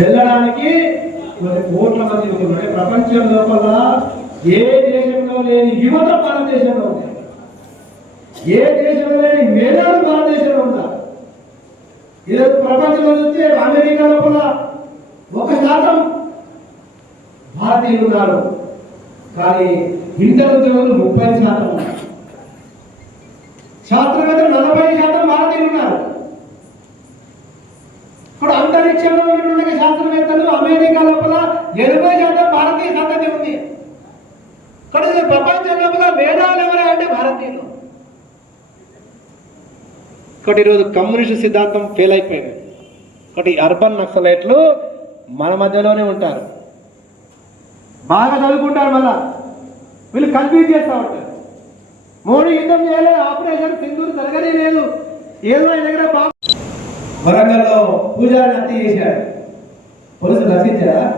వెళ్ళడానికి కొన్ని కోట్ల మంది యువకులు అంటే ప్రపంచం లోపల ఏ దేశంలో లేని యువత భారతదేశంలో ఉంది ఏ దేశంలో లేని మేధావులు భారతదేశంలో ఉంటారు ఈరోజు ప్రపంచంలో చూస్తే అమెరికా లోపల ఒక శాతం భారతీయులు ఉన్నారు. కానీ ఇంటర్ ఉద్యోగులు ముప్పై శాతం ఉన్నారు. శాస్త్రవేత్తలు నలభై శాతం భారతీయులు ఉన్నారు. ఇప్పుడు అంతరిక్షంలో ఉన్నటువంటి శాస్త్రవేత్తలు అమెరికా లోపల ఎనభై శాతం భారతీయ సంతతి ఉంది. కానీ ఇది ప్రపంచం లోపల వేదాలు ఎవరే అంటే భారతీయులు. ఒకటి ఈరోజు కమ్యూనిస్ట్ సిద్ధాంతం ఫెయిల్ అయిపోయింది. ఒకటి అర్బన్ నక్సలైట్లు మన మధ్యలోనే ఉంటారు. బాగా చదువుకుంటారు మళ్ళా. వీళ్ళు కన్ఫ్యూజ్ చేస్తూ ఉంటారు. మోడీ యుద్ధం చేయలేదు ఆపరేషన్ సింధూరు జరగనే లేదు. ఏదో ఆయన దగ్గర వరంగల్లో పూజారిని హత్య చేశాడు. పోలీసులు రక్షించారా?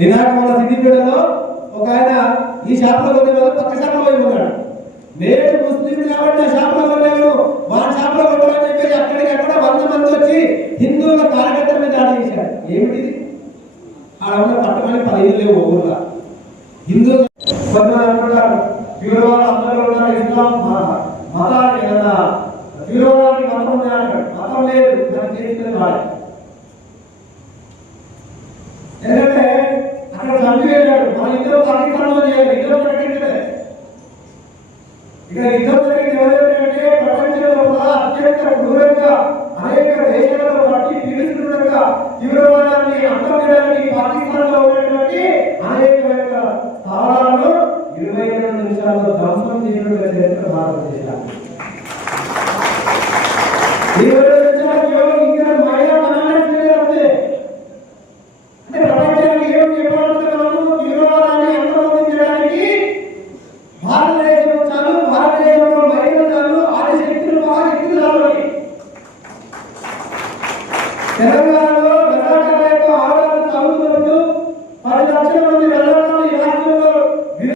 నిన్నటి మన సిద్దిపేటలో ఒక ఆయన ఈ షాప్లో కొనే వాళ్ళు పక్క షాప్లో పోయి ఉన్నాడు. నేను ముస్లింలు కాబట్టి నా షాప్లో కొన్నాను వాడి షాప్లో కొన్నాడని చెప్పేసి అక్కడికి అక్కడ వంద మంది వచ్చి హిందువుల కార్యకర్తల మీద దాడి చేశాడు ఏమిటిది? ఆడ ఉన్న పట్టమని పదిహేను లేవు ఊర్లో. హిందువులు కొంతమంది అంటున్నారు తీవ్రవాదులు అందరూ ఉన్నారు. ఇస్లాం మ- తీవ్రవాదానికి మతం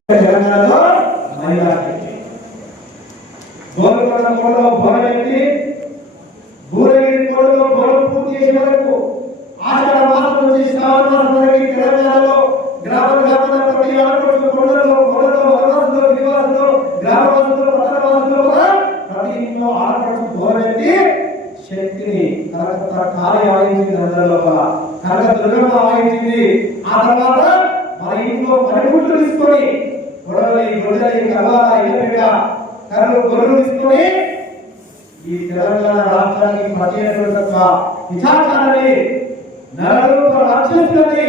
తెలంగాణలో మహిళా శక్తి. గోల్కొండ కోటలో భవనెత్తి భూరగిరి కోటలో భవనం పూర్తి చేసే వరకు ఆషాఢ మాసం నుంచి శ్రావణ మాసం వరకు తెలంగాణలో గ్రామ గ్రామాల ప్రతి ఆడపడుచు కొండలలో కొండలో వనవాసంలో గిరివాసంలో గ్రామవాసంలో పట్టణవాసంలో కూడా ప్రతి ఇంట్లో ఆడపడుచు భవనెత్తి శక్తిని తన కాళి వాయించింది అందరిలో లోపల కనక దుర్గమ్మ వాయించింది ఆ తర్వాత మన ఇంట్లో పనిముట్లు తీసుకొని గొడవలు గొడవలు కవ్వాల ఇళ్ళ కర్రలు గొర్రెలు తీసుకొని ఈ తెలంగాణ రాష్ట్రానికి ప్రత్యేకమైన ఒక విచారాన్ని నరరూప రాక్షసులని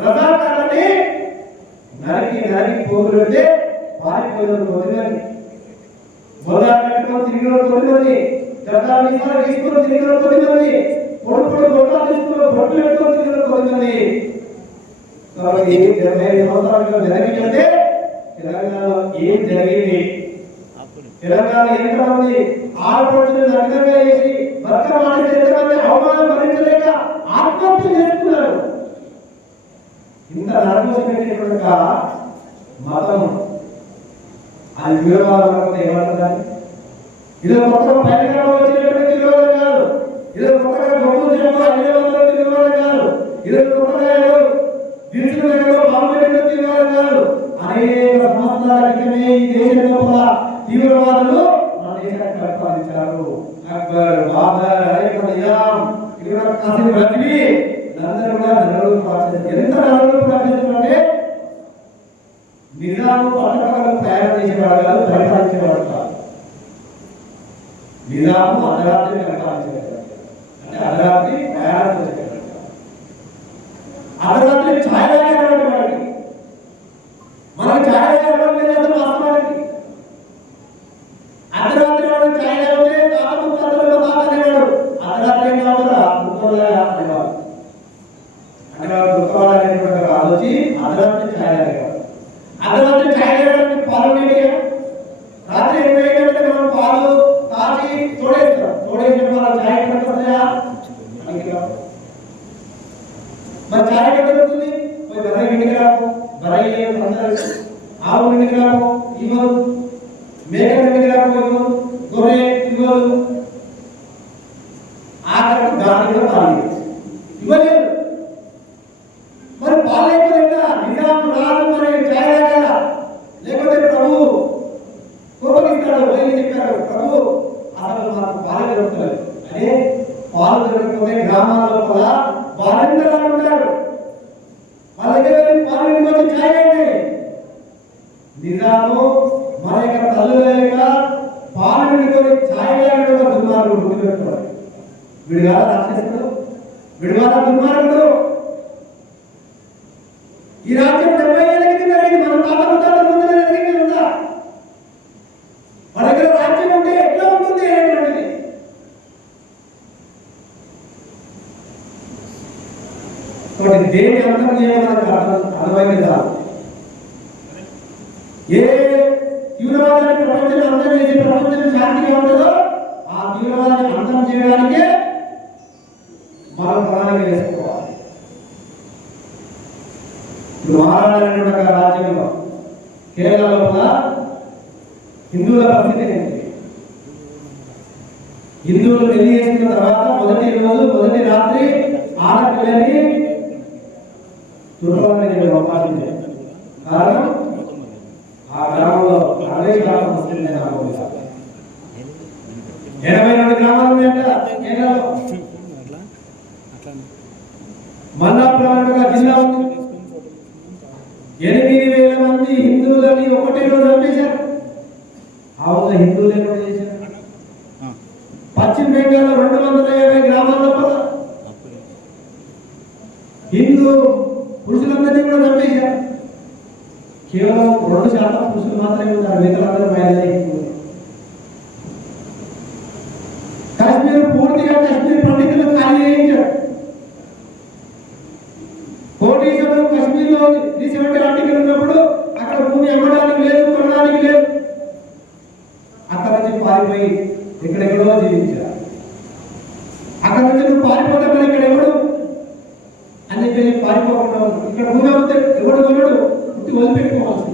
రథాకారాన్ని నరికి నరికి పోగులంటే పారిపోయిన వదిలని మొదలైనటువంటి తిరిగిన కొద్దిమంది చట్టాన్ని ఇతర తీసుకుని తిరిగిన కొద్దిమంది పొడి పొడి గొట్టాలు తీసుకుని బొట్లు పెట్టుకొని తిరిగిన కొద్దిమంది. కాబట్టి డెబ్బై ఐదు సంవత్సరాలుగా జరిగిందంటే తెలంగాణలో ఏం జరిగింది? తెలంగాణ ఎంతమంది ఆడపడుతున్న నగ్నంగా వేసి భర్త మాటలు ఎంతమంది అవమానం భరించలేక ఆత్మహత్య చేసుకున్నారు. ఇంత నరమోసమైనటువంటి ఒక మతం అది విరోధాలు ఏమంటారు ఇది కొత్తగా పరిణామం వచ్చినటువంటి విరోధం కాదు. ఇది కొత్తగా గొప్ప చేయడంలో ఐదు వందల విరోధం కాదు. ఇది కొత్తగా ఏదో దిశలో నిజాము పట్టపగలు తయారు చేసేవాడు కాదు పరిపాలించేవాడు కాదు. విధానం అర్ధరాత్రి పరిపాలించేవాడు అంటే అర్ధరాత్రి తయారు చేసేవాడు అర్ధరాత్రి ఛాయ తాగేవాడు ఛాయ తాగడం లేదు వాస్తవానికి. అర్ధరాత్రి వాడు ఛాయ తాగితే తాత ముత్తాతలు తాత అనేవాడు అర్ధరాత్రి ఏం ముక్కలుగా అనేవాడు అంటే అనేటువంటి ఆలోచి అర్ధరాత్రి ఛాయ అర్ధరాత్రి ఛాయ తాగడానికి పాలు నీడిగా రాత్రి ఎనిమిది గంటలకి మనం పాలు తాగి తోడేస్తాం తోడేసిన మనం ఛాయ కట్టుకుంటా మరి ఛాయ కట్టుకుంటుంది పోయి బర్రె ఇంటికి రాకు బర్రె అందరు ఆవు ఇంటికి రాకు ఇవ్వరు మేక ఇంటికి రాకు ఇవ్వరు గొర్రె ఇవ్వరు ఆ ఆఖరికి దాని కూడా పాలు గ్రామాల లోపల వారందరూ ఉంటారు. వాళ్ళ దగ్గర వెళ్ళి పాలు ఇంటికి నిజాము మన యొక్క తల్లు లేక పాలు విడుకొని ఛాయ్ దుర్మార్గుడు గుర్తుపెట్టుకోవాలి. వీడు కాదా రాక్షసుడు. వీడు కాదా దుర్మార్గుడు. ఈ రాజ్యం డెబ్బై ఏళ్ళ కింద జరిగింది మన తాత ముత్తాత ముందు జరిగింది ఉందా మన దగ్గర రాజ్యం ఉంటే ఎట్లా ఉంటుంది అనేటువంటిది కాబట్టి దేని అంతం చేయడానికి అర్థం అర్థమైంది కాదు. ఏ తీవ్రవాదాన్ని ప్రపంచంలో అర్థం చేసి ప్రపంచం శాంతిగా ఉంటుందో ఆ తీవ్రవాదాన్ని అంతం చేయడానికే మనం ప్రణాళిక వేసుకోవాలి. ఇప్పుడు మహారాణి ఒక రాజ్యంలో కేరళ లోపల హిందువుల పరిస్థితి ఏంటి? హిందువులు పెళ్ళి తర్వాత మొదటి రోజు మొదటి రాత్రి ఆడపిల్లని దుర్భాగ్యం అవకాశం కారణం ఆ గ్రామంలో అదే గ్రామం వస్తుంది నేను ఎనభై రెండు గ్రామాలు ఉన్నాయంట కేరళలో మల్లాపురం జిల్లా ఉంది. ఎనిమిది వేల మంది హిందువులని ఒకటే రోజు చంపేశారు ఆ ఊళ్ళో హిందువులు ఎక్కడ చేశారు? పశ్చిమ బెంగాల్ రెండు వందల యాభై గ్రామాల హిందూ పురుషులందరినీ కూడా చంపేశారు కేవలం రెండు శాతం పురుషులు మాత్రమే ఉన్నారు. మిగతాలందరూ మహిళలే కాశ్మీర్ పూర్తిగా కాశ్మీర్ పండితులు ఖాళీ చేయించారు. కోటీశ్వరులు కాశ్మీర్లో త్రీ సెవెంటీ ఆర్టికల్ ఉన్నప్పుడు అక్కడ భూమి అమ్మడానికి లేదు కొనడానికి లేదు. అక్కడ నుంచి పారిపోయి ఎక్కడెక్కడో జీవించారు. అక్కడ నుంచి నువ్వు పారిపోతే మరి ఇక్కడ ఎవడు పారిపోకుండా ఉన్నావు. ఇక్కడ భూమి ఎవరు ఎవడు కొనడు వదిలిపెట్టుకోవాల్సింది